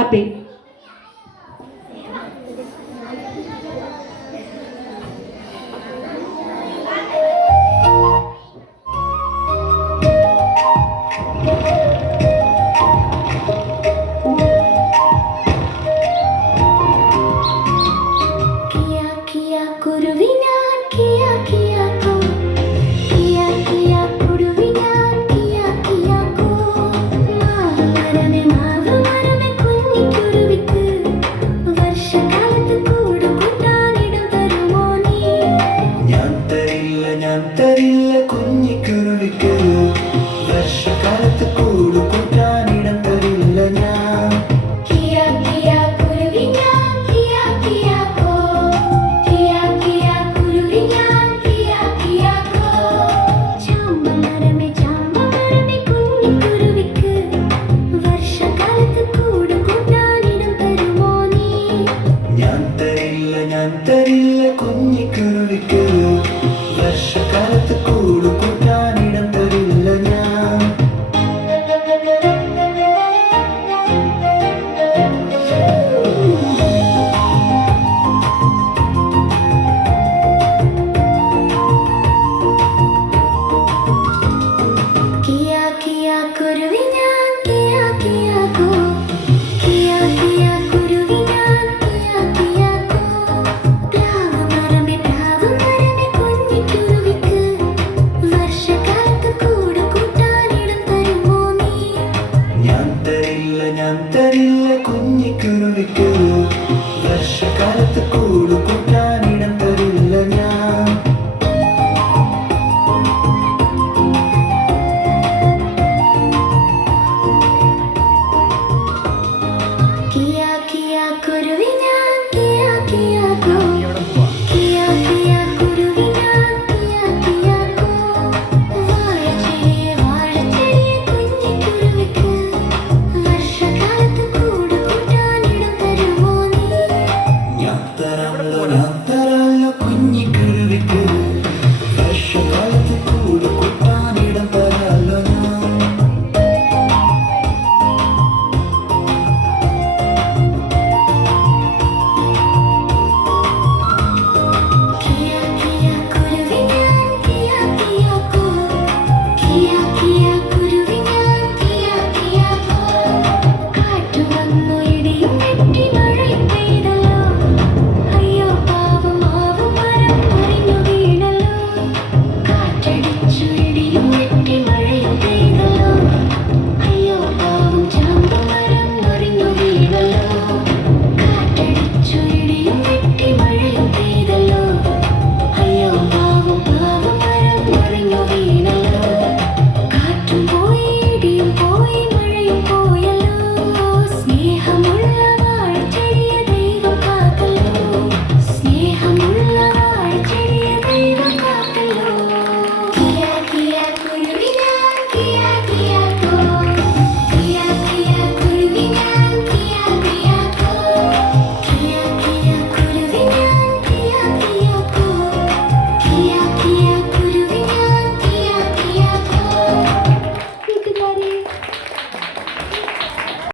Party. കുഞ്ഞിക്കുരുവിക്ക് വർഷകാലത്ത് കൂട് കൂട്ടാനിടം തരില്ല ഞാൻ. കിയാ കിയാ കുരുവി ഞാൻ കിയാ കിയാ കോ, കിയാ കിയാ കുരുവി ഞാൻ കിയാ കിയാ കോ. ചാമ്പമരമേ കുഞ്ഞിക്കുരുവിക്ക് വർഷകാലത്ത് കൂട് കൂട്ടാനിടം തരുമോ നീ? ഞാൻ തരില്ല കുഞ്ഞിക്കുരുവിക്ക് വർഷകാലത്ത് കൂട് കൂട്ടാനിടം തരില്ല ഞാൻ. കിയാ കിയാ കുരുവി ഞാൻ കിയാ കിയാ കോ, കിയാ കിയാ കുരുവി ഞാൻ കിയാ കിയാ കോ. പ്ലാവുമരമേ കുഞ്ഞിക്കുരുവിക്ക് വർഷകാലത്ത് കൂട് കൂട്ടാനിടം തരുമോ നീ? ഞാൻ തരില്ല കുഞ്ഞിക്കുരുവിക്ക് വർഷകാലത്ത് കൂട് കൂട്ടാൻ